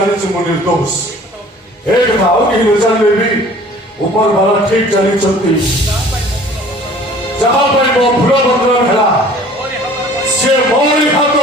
जानी मु निर्दोष एक कथा आउ कहीं न जानले भी ऊपर वाला ठीक जानी चलती जहां पर मो फूल बंधन है से मोरी हाथ